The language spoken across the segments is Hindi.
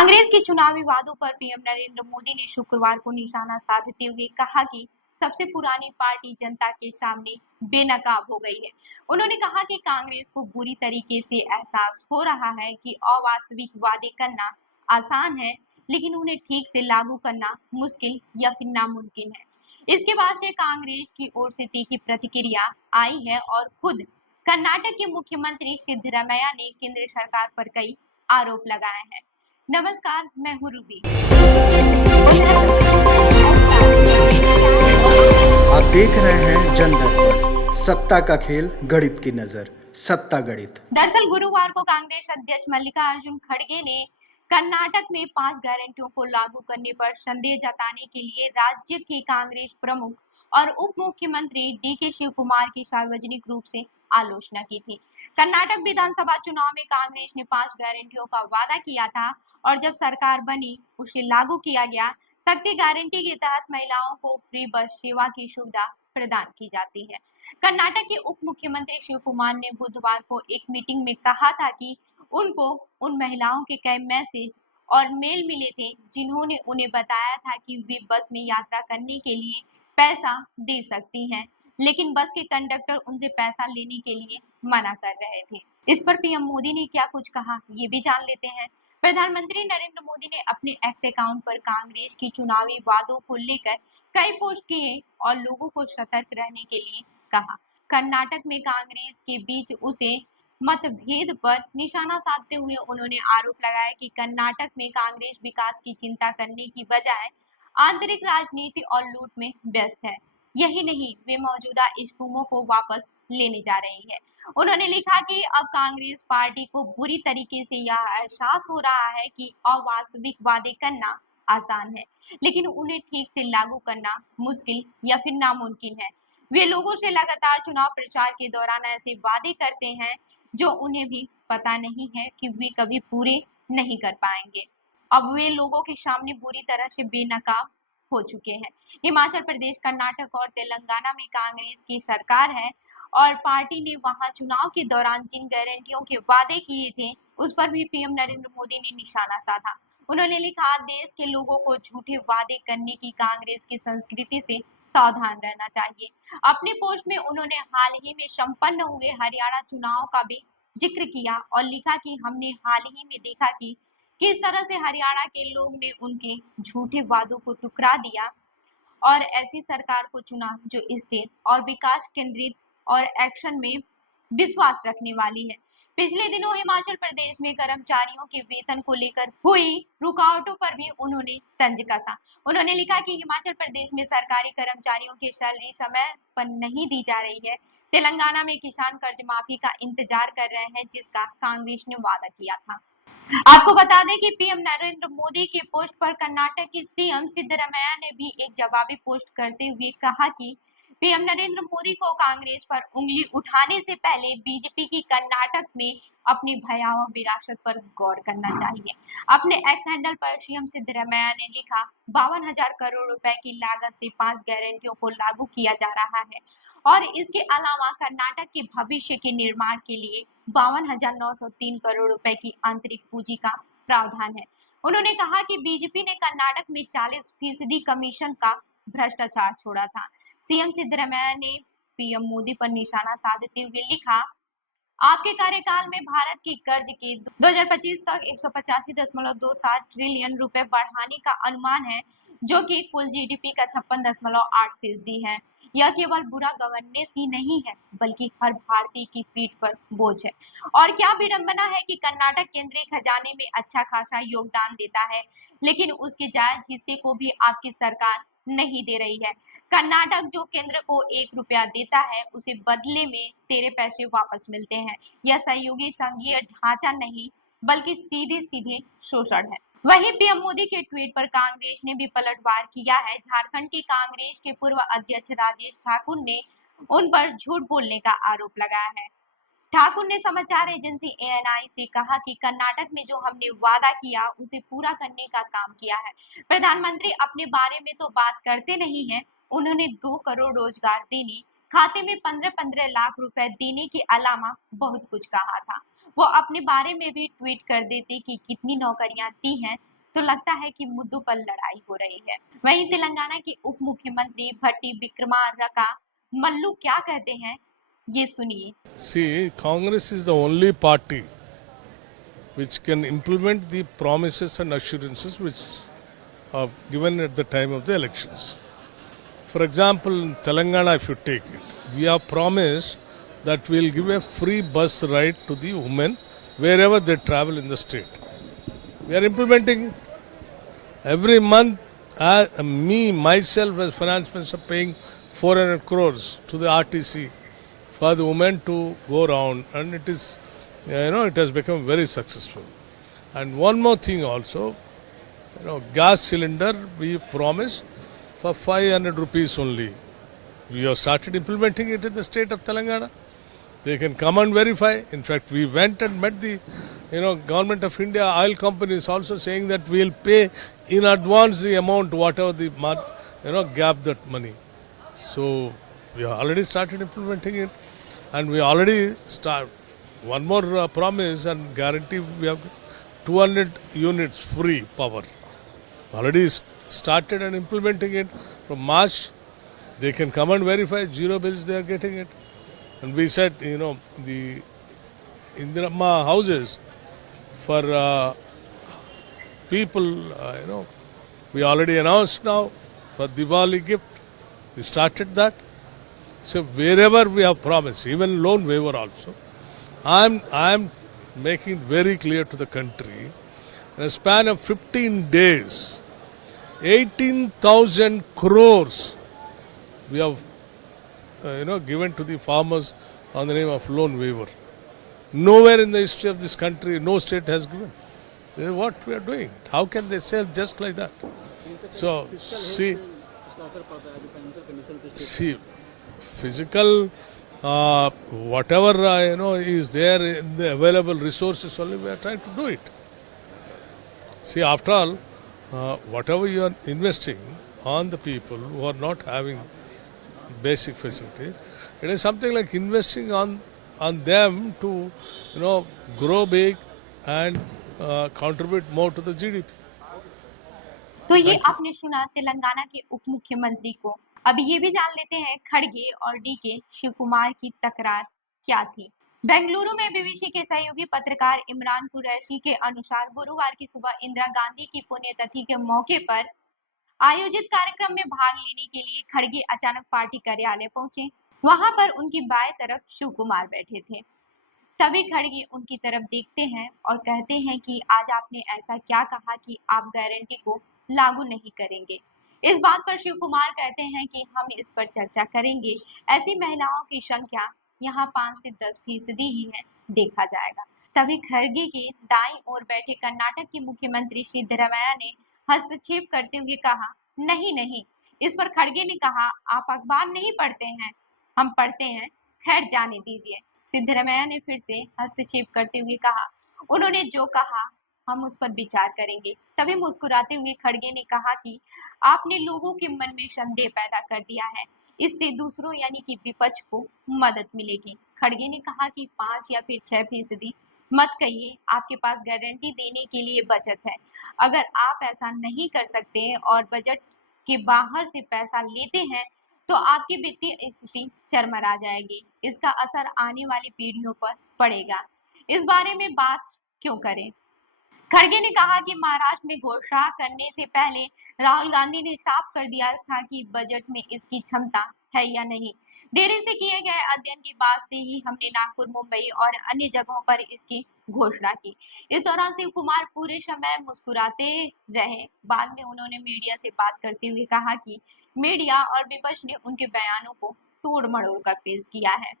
कांग्रेस के चुनावी वादों पर पीएम नरेंद्र मोदी ने शुक्रवार को निशाना साधते हुए कहा कि सबसे पुरानी पार्टी जनता के सामने बेनकाब हो गई है। उन्होंने कहा कि कांग्रेस को बुरी तरीके से एहसास हो रहा है कि अवास्तविक वादे करना आसान है, लेकिन उन्हें ठीक से लागू करना मुश्किल या फिर नामुमकिन है। इसके बाद से कांग्रेस की ओर से तीखी प्रतिक्रिया आई है और खुद कर्नाटक के मुख्यमंत्री सिद्धरामैया ने केंद्र सरकार पर कई आरोप लगाए हैं। नमस्कार, मैं हूँ रूबी। आप देख रहे हैं जन दर्पण, सत्ता का खेल, गणित की नजर, सत्ता गणित। दरअसल गुरुवार को कांग्रेस अध्यक्ष मल्लिकार्जुन खड़गे ने कर्नाटक में 5 गारंटियों को लागू करने पर संदेह जताने के लिए राज्य के कांग्रेस प्रमुख और उप मुख्यमंत्री डीके शिव कुमार की सार्वजनिक रूप से आलोचना की थी। कर्नाटक विधानसभा चुनाव में कांग्रेस ने 5 गारंटियों का वादा किया था और जब सरकार बनी उसे लागू किया गया। शक्ति गारंटी के तहत महिलाओं को फ्री बस सेवा की सुविधा प्रदान की जाती है। कर्नाटक के उप मुख्यमंत्री शिव कुमार ने बुधवार को एक मीटिंग में कहा था कि उनको उन महिलाओं के कई मैसेज और मेल मिले थे जिन्होंने उन्हें बताया था कि वे बस में यात्रा करने के लिए पैसा दे सकती हैं, लेकिन बस के कंडक्टर उनसे पैसा लेने के लिए मना कर रहे थे। इस पर पीएम मोदी ने क्या कुछ कहा, ये भी जान लेते हैं। प्रधानमंत्री नरेंद्र मोदी ने अपने एक्स अकाउंट पर कांग्रेस की चुनावी वादों को लेकर कई पोस्ट किए और लोगों को सतर्क रहने के लिए कहा। कर्नाटक में कांग्रेस के बीच उसे मतभेद पर निशाना साधते हुए उन्होंने आरोप लगाया कि कर्नाटक में कांग्रेस विकास की चिंता करने की बजाय आंतरिक राजनीति और लूट में व्यस्त है। यही नहीं, वे मौजूदा स्कीमों को वापस लेने जा रही है। उन्होंने लिखा कि अब कांग्रेस पार्टी को बुरी तरीके से यह एहसास हो रहा है कि अवास्तविक वादे करना आसान है, लेकिन उन्हें ठीक से लागू करना मुश्किल या फिर नामुमकिन है। वे लोगों से लगातार चुनाव प्रचार के दौरान ऐसे वादे करते हैं जो उन्हें भी पता नहीं है कि वे कभी पूरे नहीं कर पाएंगे। अब वे लोगों के सामने बुरी तरह से बेनकाब हो चुके हैं। हिमाचल प्रदेश, कर्नाटक और तेलंगाना में कांग्रेस की सरकार है और पार्टी ने वहां चुनाव के दौरान जिन गारंटियों के वादे किए थे उस पर भी पीएम नरेंद्र मोदी ने निशाना साधा। उन्होंने लिखा, देश के लोगों को झूठे वादे करने की कांग्रेस की संस्कृति से सावधान रहना चाहिए। अपने पोस्ट में उन्होंने हाल ही में संपन्न हुए हरियाणा चुनाव का भी जिक्र किया और लिखा कि हमने हाल ही में देखा कि किस तरह से हरियाणा के लोग ने उनके झूठे वादों को ठुकरा दिया और ऐसी सरकार को चुना जो स्थिर और विकास केंद्रित और एक्शन में विश्वास रखने वाली है। पिछले दिनों हिमाचल प्रदेश में कर्मचारियों के वेतन को लेकर हुई रुकावटों पर भी उन्होंने तंज कसा। उन्होंने लिखा कि हिमाचल प्रदेश में सरकारी कर्मचारियों की सैलरी समय पर नहीं दी जा रही है। तेलंगाना में किसान कर्ज माफी का इंतजार कर रहे हैं जिसका कांग्रेस ने वादा किया था। आपको बता दें कि पीएम नरेंद्र मोदी के पोस्ट पर कर्नाटक के सीएम सिद्धरामैया ने भी एक जवाबी पोस्ट करते हुए कहा कि पीएम नरेंद्र मोदी को कांग्रेस पर उंगली उठाने से पहले बीजेपी की कर्नाटक में अपनी भयावह विरासत पर गौर करना चाहिए। अपने एक्स हैंडल पर सीएम सिद्धरामैया ने लिखा, 52,000 करोड़ रुपए की लागत से 5 गारंटियों को लागू किया जा रहा है और इसके अलावा कर्नाटक के भविष्य के निर्माण के लिए 52,903 करोड़ रुपए की आंतरिक पूंजी का प्रावधान है। उन्होंने कहा कि बीजेपी ने कर्नाटक में 40% कमीशन का भ्रष्टाचार छोड़ा था। सीएम सिद्धरामैया ने पीएम मोदी पर निशाना साधते हुए लिखा, आपके कार्यकाल में भारत के कर्ज के 2025 तक 185.27 ट्रिलियन रुपए बढ़ाने का अनुमान है, जो कि कुल जीडीपी का 56.8% है। यह केवल बुरा गवर्नेंस ही नहीं है, बल्कि हर भारतीय की पीठ पर बोझ है। और क्या विडंबना है कि कर्नाटक केंद्रीय खजाने में अच्छा खासा योगदान देता है, लेकिन उसके जायज हिस्से को भी आपकी सरकार नहीं दे रही है। कर्नाटक जो केंद्र को 1 रुपया देता है, उसे बदले में तेरे पैसे वापस मिलते हैं। यह सहयोगी संघीय ढांचा नहीं, बल्कि सीधे सीधे शोषण है। वहीं पीएम मोदी के ट्वीट पर कांग्रेस ने भी पलटवार किया है। झारखंड के कांग्रेस के पूर्व अध्यक्ष राजेश ठाकुर ने उन पर झूठ बोलने का आरोप लगाया है। ठाकुर ने समाचार एजेंसी एएनआई से कहा कि कर्नाटक में जो हमने वादा किया उसे पूरा करने का काम किया है। प्रधानमंत्री अपने बारे में तो बात करते नहीं है, उन्होंने 2 करोड़ रोजगार देने, खाते में 15-15 लाख रुपए देने के अलावा बहुत कुछ कहा था। वो अपने बारे में भी ट्वीट कर देते कि कितनी नौकरियां दी हैं, तो लगता है कि मुद्दों पर लड़ाई हो रही है। वहीं तेलंगाना के उप मुख्यमंत्री भट्टी विक्रमार्का मल्लू क्या कहते हैं, ये सुनिए। See, Congress is the only party which can implement the promises and assurances which are given at the time of the elections. For example, in Telangana, if you take it, we have promised that we will give a free bus ride to the women wherever they travel in the state. We are implementing it. Every month, myself as finance minister, paying 400 crores to the RTC for the women to go around, and it is, it has become very successful. And one more thing also, gas cylinder we promised for 500 rupees only. We have started implementing it in the state of Telangana. They can come and verify. In fact, we went and met the, government of India, oil companies also saying that we will pay in advance the amount, whatever the month, gap that money. So we have already started implementing it, and we already start. One more promise and guarantee: we have 200 units free power. Already started and implementing it. From March, they can come and verify 0 bills. They are getting it. And we said, the Indirama houses for people, we already announced now for Diwali gift. We started that. So wherever we have promised, even loan waiver also, I'm making it very clear to the country. In a span of 15 days, 18,000 crores we have given to the farmers on the name of loan waiver. Nowhere in the history of this country, no state has given. This is what we are doing. How can they sell just like that? So, see, physical, whatever, is there in the available resources only, we are trying to do it. See, after all, whatever you are investing on the people who are not having basic facility, it is something like investing on them to, grow big and contribute more to the GDP. तो ये आपने सुना तेलंगाना के उप मुख्यमंत्री को। अभी ये भी जान लेते हैं खड़गे और डीके शिव कुमार की तकरार क्या थी। बेंगलुरु में बीबीसी के सहयोगी पत्रकार इमरान कुरैशी के अनुसार गुरुवार की सुबह इंदिरा गांधी की पुण्यतिथि के मौके पर आयोजित कार्यक्रम में भाग लेने के लिए खड़गे अचानक पार्टी कार्यालय पहुंचे। वहां पर उनकी बाएं तरफ शिव कुमार बैठे थे। तभी खड़गे उनकी तरफ देखते हैं और कहते हैं कि आज आपने ऐसा क्या कहा कि आप गारंटी को लागू नहीं करेंगे। इस बात पर शिव कुमार कहते हैं कि हम इस पर चर्चा करेंगे। ऐसी महिलाओं की संख्या यहाँ 5 से 10% ही है, देखा जाएगा। तभी खड़गे के दाईं ओर बैठे कर्नाटक के मुख्यमंत्री सिद्धरामैया ने हस्तक्षेप करते हुए कहा, नहीं नहीं। इस पर खड़गे ने कहा, आप अखबार नहीं पढ़ते हैं, हम पढ़ते हैं, खैर जाने दीजिए। सिद्धरामैया ने फिर से हस्तक्षेप करते हुए कहा, उन्होंने जो कहा हम उस पर विचार करेंगे। तभी मुस्कुराते हुए खड़गे ने कहा कि आपने लोगों के मन में संदेह पैदा कर दिया है, इससे दूसरों यानी कि विपक्ष को मदद मिलेगी। खड़गे ने कहा कि 5 या फिर 6% मत कहिए, आपके पास गारंटी देने के लिए बचत है। अगर आप ऐसा नहीं कर सकते और बजट के बाहर से पैसा लेते हैं तो आपकी वित्तीय स्थिति चरमरा जाएगी। इसका असर आने वाली पीढ़ियों पर पड़ेगा। इस बारे में बात क्यों करें? खड़गे ने कहा कि महाराष्ट्र में घोषणा करने से पहले राहुल गांधी ने साफ कर दिया था कि बजट में इसकी क्षमता है या नहीं। देरी से किए गए अध्ययन के बाद से ही हमने नागपुर, मुंबई और अन्य जगहों पर इसकी घोषणा की। इस दौरान शिव कुमार पूरे समय मुस्कुराते रहे। बाद में उन्होंने मीडिया से बात करते हुए कहा कि मीडिया और विपक्ष ने उनके बयानों को तोड़ मरोड़ कर पेश किया है।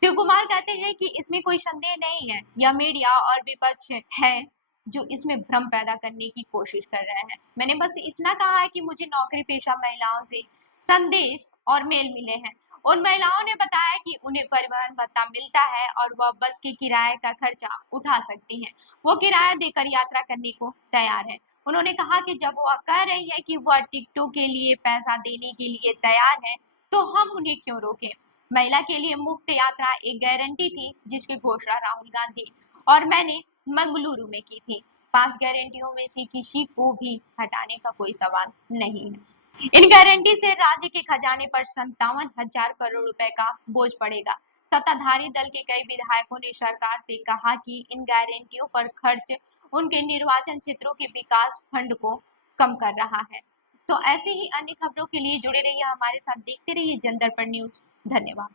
शिव कुमार कहते हैं कि इसमें कोई संदेह नहीं है, यह मीडिया और विपक्ष है जो इसमें भ्रम पैदा करने की कोशिश कर रहे हैं। मैंने बस इतना कहा है कि मुझे नौकरी पेशा महिलाओं से संदेश और मेल मिले हैं। उन महिलाओं ने बताया कि उन्हें परिवहन भत्ता मिलता है और वह बस के किराए का खर्चा उठा सकती हैं। वो किराया देकर यात्रा करने को तैयार है। उन्होंने कहा कि जब वह कह रही है कि वह टिकटों के लिए पैसा देने के लिए तैयार है तो हम उन्हें क्यों रोकें। महिला के लिए मुफ्त यात्रा एक गारंटी थी जिसकी घोषणा राहुल गांधी और मैंने मंगलुरु में की थी। 5 गारंटियों में से किसी को भी हटाने का कोई सवाल नहीं है। इन गारंटी से राज्य के खजाने पर 57,000 करोड़ रुपए का बोझ पड़ेगा। सत्ताधारी दल के कई विधायकों ने सरकार से कहा कि इन गारंटियों पर खर्च उनके निर्वाचन क्षेत्रों के विकास फंड को कम कर रहा है। तो ऐसे ही अन्य खबरों के लिए जुड़े रहिए हमारे साथ, देखते रहिए जन दर्पण न्यूज। धन्यवाद।